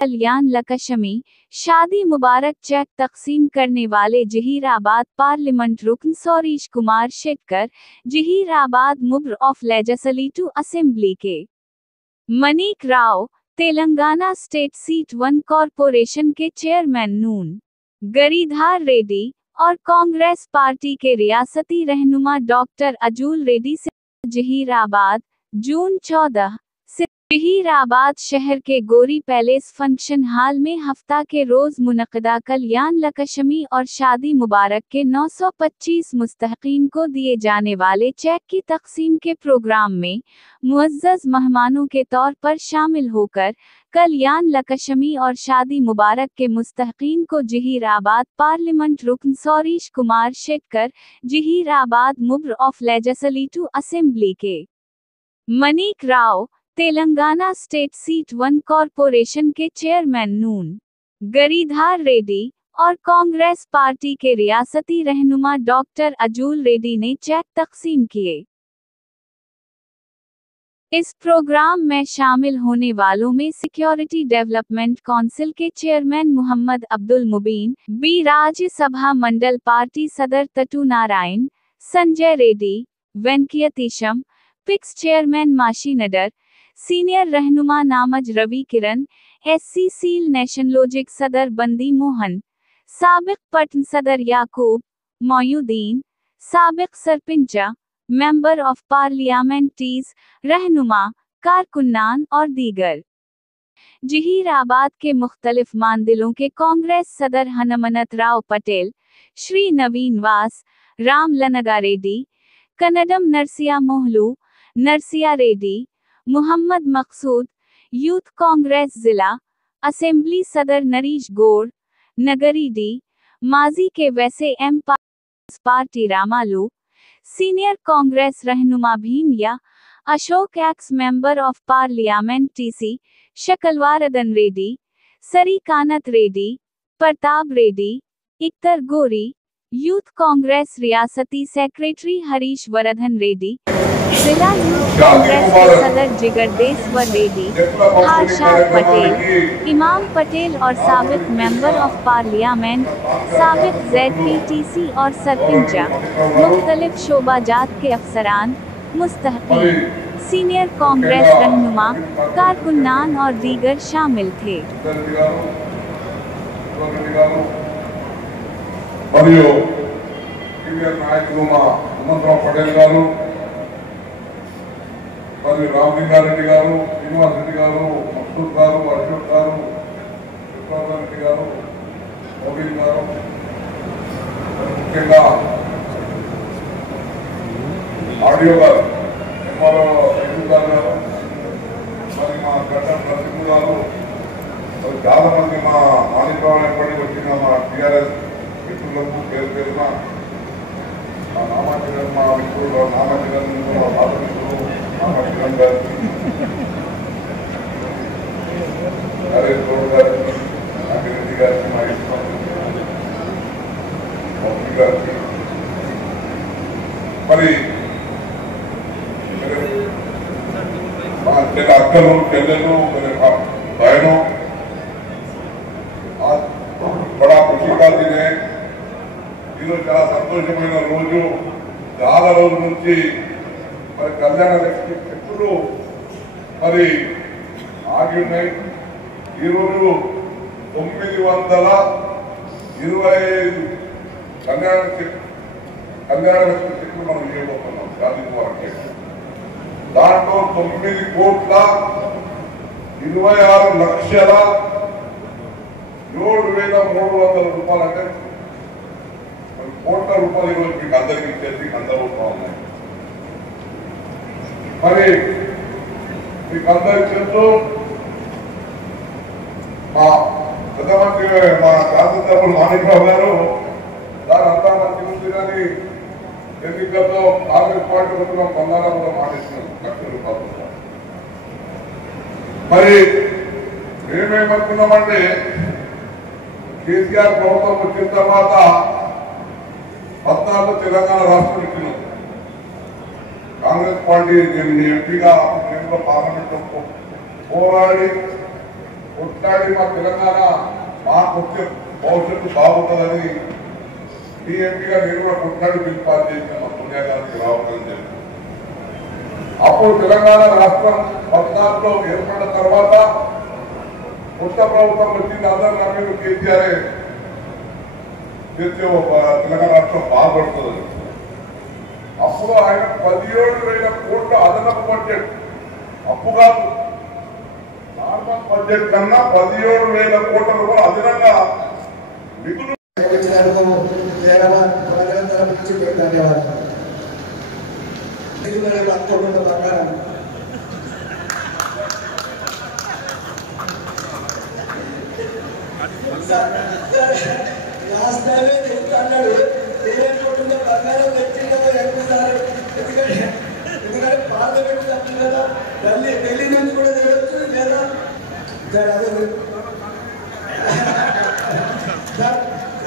कल्याण लकशमी शादी मुबारक चेक तकसीम करने वाले जहीराबाद पार्लियामेंट रुकन Suresh Kumar Shetkar Zaheerabad member of legislative assembly के Manik Rao Telangana state seat 1 corporation के चेयरमैन नून गिरिधार रेड्डी और कांग्रेस पार्टी के रियासती रहनुमा डॉक्टर अजूल रेड्डी से जहीराबाद जून 14 से जहीराबाद शहर के गोरी पैलेस फंक्शन हॉल में हफ्ता के रोज मुनक़दा कल्याण लकशमी और शादी मुबारक के 925 मुस्तहक़ीन को दिए जाने वाले चेक की तकसीम के प्रोग्राम में मुअज़्ज़ज़ मेहमानों के तौर पर शामिल होकर कल्याण लकशमी और शादी मुबारक के मुस्तहक़ीन को जहीराबाद पार्लियामेंट रुकन Suresh Kumar Shetkar Zaheerabad member of legislative assembly के Manik Rao Telangana state seat 1 corporation के चेयरमैन नून गिरिधार रेड्डी और कांग्रेस पार्टी के रियासती रहनुमा डॉक्टर अजूल रेड्डी ने चेक तकसीम किए। इस प्रोग्राम में शामिल होने वालों में सिक्योरिटी डेवलपमेंट काउंसिल के चेयरमैन मोहम्मद अब्दुल मुबीन, बी राज्यसभा मंडल पार्टी सदर तटू नारायण, संजय रेड्डी, वेंकयतीशम, पिक्स चेयरमैन माशी नडर, सीनियर रहनुमा नामज रवि किरण, एससी सील नेशनलोजिक सदर बंदी मोहन, साबिक पटन सदर याकूब मोयुद्दीन, साबिक सरपंचा, मेंबर ऑफ पार्लियामेंटीज, रहनुमा, कारकुनान और दीगर। जहीराबाद के मुख्तलिफ मांदिलों के कांग्रेस सदर हनुमंत राव पटेल, श्री नवीन वास, राम लनगा रेड्डी, कन्नडम नरसिया मोहलू, नरसिया रेड्डी, मोहम्मद मकसूद, यूथ कांग्रेस जिला असेंबली सदर नरीश गौड़, नगरी डी, माजी के वैसे एम पार्टी रामालू, सीनियर कांग्रेस रहनुमा Bhimaiah, Ashok ex member of parliament टीसी, शकलवारदन रेड्डी, सरी कानत रेड्डी, प्रताप रेड्डी, इक्तर गोरी, यूथ कांग्रेस रियासती सेक्रेटरी हरीश वर्धन रेड्डी, जिला यूथ कांग्रेस के सदर जिगरदेश्वर रेड्डी, हाशाद पटेल, इमाम पटेल और साबिक मेंबर ऑफ पार्लियामेंट, साबिक ZPTC और सरपंचा, मुख्तलिफ शोबाजात के अफसरान, मुस्तहक़ीन, सीनियर कांग्रेस रहनुमा, कारकुनान और दीगर शामिल थे। మరియు సీనియర్ నాయకులు మా హనుమంతరావు పటేల్ గారు మరియు రామలింగారెడ్డి గారు, శ్రీనివాస్ రెడ్డి గారు, మక్సూద్ గారు, అశోక్ గారు, రెడ్డి గారు, మోబీన్ గారు, ముఖ్యంగా ఆడియో గారు, ఎంఆర్ఓ గారు, మరి మా గడ్డ ప్రతినిధులు గారు, మరి చాలా మంది మా మాణిక్యరావు ఎప్పటికీ వచ్చిన మా టీఆర్ఎస్ మిత్రులకు పేరు పేరున మా నామాచరణ, మా మిత్రులు నామాచరణ, మా పాత మిత్రులు నామాచరణ గారికి, నరేష్ గౌడ్ గారికి, నాగిరెడ్డి గారికి, మా ఇష్టం గారికి, మరి మా అక్కలు చెల్లెలు బయను बड़ा खुशी का दिन है। చాలా సంతోషమైన రోజు, చాలా రోజుల నుంచి మరి కళ్యాణ లక్ష్మి చెక్కులు మరి ఆగి ఉన్నాయి. ఈరోజు 925 కళ్యాణ లక్ష్మి చెక్కులు మనం ఇవ్వబోతున్నాం గాంధీ వారికి. దాంట్లో 9,26,07,300 రూపాయలు అంటే కోట్ల రూపాయలు ఈరోజు మీకు అందరికీ ఇచ్చేసి అందబోతా ఉన్నాయి. మరి మీకు అందరికి తెలుసు, మా పెద్ద మంత్రి మా శాసనసభ్యులు మాణిక్రావు గారు దాని అంతా మంచి ఉంది, కానీ ఎన్నికల్లో కాంగ్రెస్ పార్టీ వచ్చిన పొందాలని కూడా మానేస్తున్నారు లక్షల రూపాయలు. మరి మేమేమనుకున్నామంటే కేసీఆర్ ప్రభుత్వం వచ్చిన తర్వాత 14 తెలంగాణ రాష్ట్రం ఇచ్చినాం. కాంగ్రెస్ పార్టీ నేను ఎంపీగా నేను పార్లమెంట్ పోరాడి కొట్లాడి మా తెలంగాణ మాకు వచ్చే భవిష్యత్తు బాగుంటుందని టీఎంపీగా నేను కూడా కొట్లాడి బిల్ పాస్ చేసిన మా సోనియా గాంధీ రావాలని చెప్పి అప్పుడు తెలంగాణ రాష్ట్రం 14లో ఏర్పడిన తర్వాత కొత్త ప్రభుత్వం వచ్చింది. అందరూ నమ్మిన కేసీఆర్ తెచ్చే తెలంగాణ రాష్ట్రం బాగుపడుతుంది. అప్పుడు ఆయన 17,000 కోట్ల అదనపు బడ్జెట్, అప్పు కాదు, నార్మల్ బడ్జెట్ కన్నా 17,000 కోట్ల రూపాయలు అదనంగా మిగులు. లాస్ట్ టైమే చెప్తాడు ఏమేమింటుందో బంగారం తెచ్చిందో ఎక్కుతారు. ఎందుకంటే పార్లమెంట్ తప్పింది కదా, ఢిల్లీ నుంచి కూడా తెలియచ్చు లేదా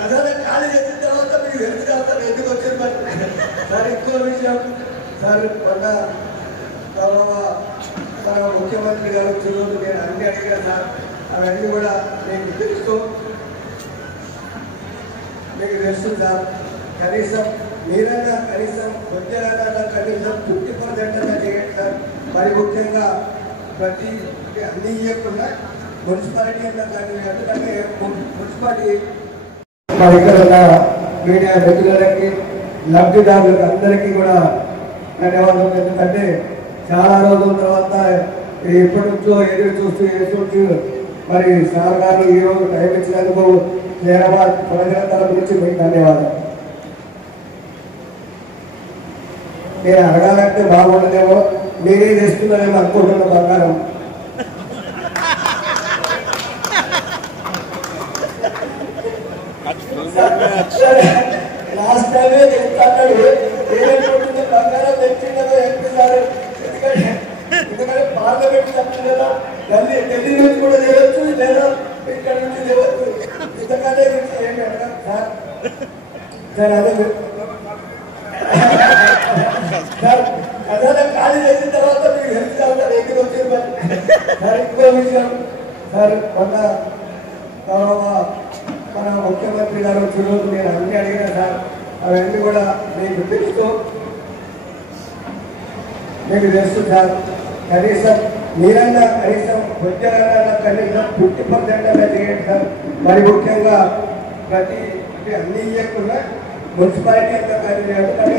అదే ఖాళీ చేసిన తర్వాత మీకు తెలిసి తర్వాత ఎందుకు వచ్చింది. మరి సార్ ఇంకో విషయం సార్ మన ముఖ్యమంత్రి గారు చూడదు, నేను అన్ని అడిగినా సార్ అవన్నీ కూడా మీకు తెలుసు సార్. కనీసం మీరైనా కనీసం ఉద్యోగాల కనీసం 50% చేయండి సార్. మరి ముఖ్యంగా ప్రతి అన్ని ఇవ్వకుండా మున్సిపాలిటీ అన్నా కానీ, ఎందుకంటే మున్సిపాలిటీ మరి ఇక్కడ ఉన్న మీడియా మిత్రులకి లబ్ధిదారులకు అందరికీ కూడా ధన్యవాదాలు. ఎందుకంటే చాలా రోజుల తర్వాత ఎప్పటి నుంచో ఎదురు చూస్తూ మరి సార్ గారు ఈరోజు టైం ఇచ్చినందుకు హైదరాబాద్ ప్రజల తరపు నుంచి మీకు ధన్యవాదాలు. నేను అడగాలంటే బాగుండదేమో, మీరే చేస్తున్నారేమో అనుకుంటున్న బంగారం. లాస్ట్ టైమే చెప్తాడు ఏమేమింటుందో బంగారం తెచ్చిందో ఎక్కుతారు. ఎందుకంటే పార్లమెంట్ తప్పింది కదా, ఢిల్లీ నుంచి కూడా తెలియచ్చు లేదా ఇక్కడ నుంచి తెలియచ్చు. ఇంతకంటే ఏమి అడగం సార్. సార్ అదే సార్ అదే ఖాళీ చేసిన తర్వాత మీకు హెల్త్ అవుతారు ఎందుకు వచ్చింది. సార్ ఇంకో విషయం సార్, మన ముఖ్యమంత్రి గారు చూడదు, నేను అన్ని అడిగినా సార్ అవన్నీ కూడా మీకు తెలుసు సార్. కనీసం మీరన్నా కనీసం ఉద్యోగాల కనీసం 50% చేయండి సార్. మరి ముఖ్యంగా ప్రతి అన్ని ఇవ్వకుండా మున్సిపాలిటీ అంతా కానీ, ఎందుకంటే